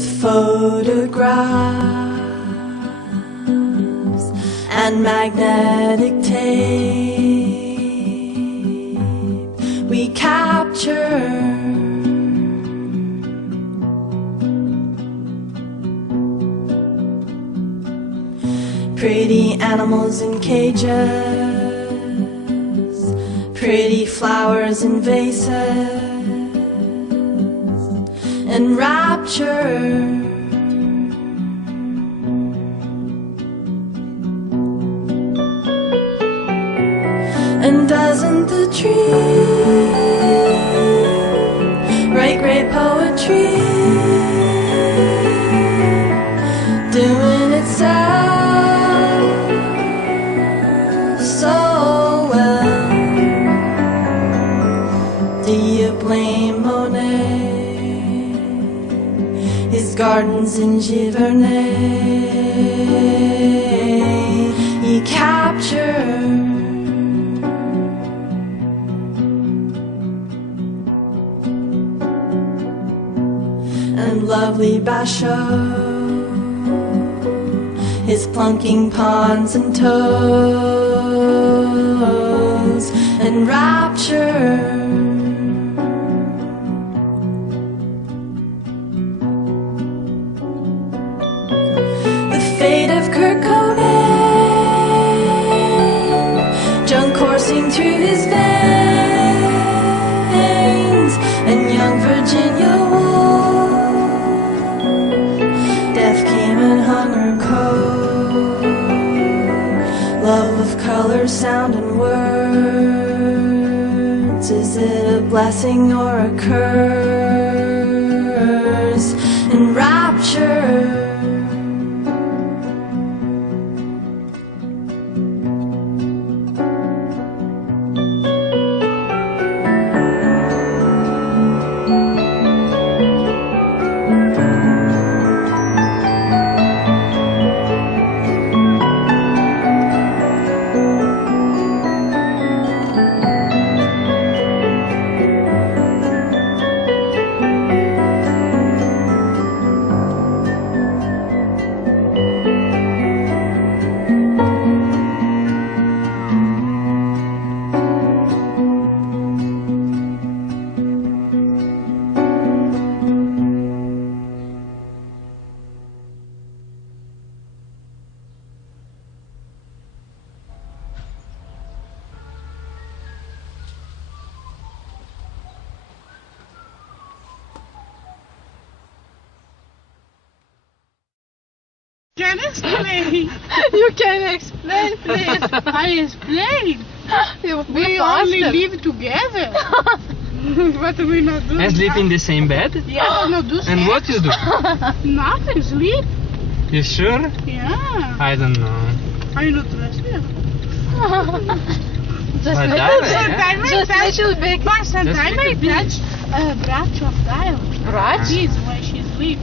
with photographs and magnetic tape. We capture pretty animals in cages, pretty flowers in vases, and rapture. And doesn't the tree write great poetry, doing itself so well? Do you blame Monet, his gardens in Giverny? He captured and lovely Bachot, his plunking pawns and toes, and rapture. The fate of Kurt Cobain, junk coursing through his veins, and young Virginia Woolf, death came and hung her coat. Love of color, sound, and words, is it a blessing or a curse? And rapture. Can explain. You can explain, please. I explain. We only live together. What do we not do? And sleep in the same bed? Yeah, not do And what you do? Nothing, sleep. You sure? Yeah. I don't know. I not trust you. Just But little that, bit. Sometimes I Just touch, little bit. but sometimes I little bit. touch a branch of tile. Branch? This is when she sleeps.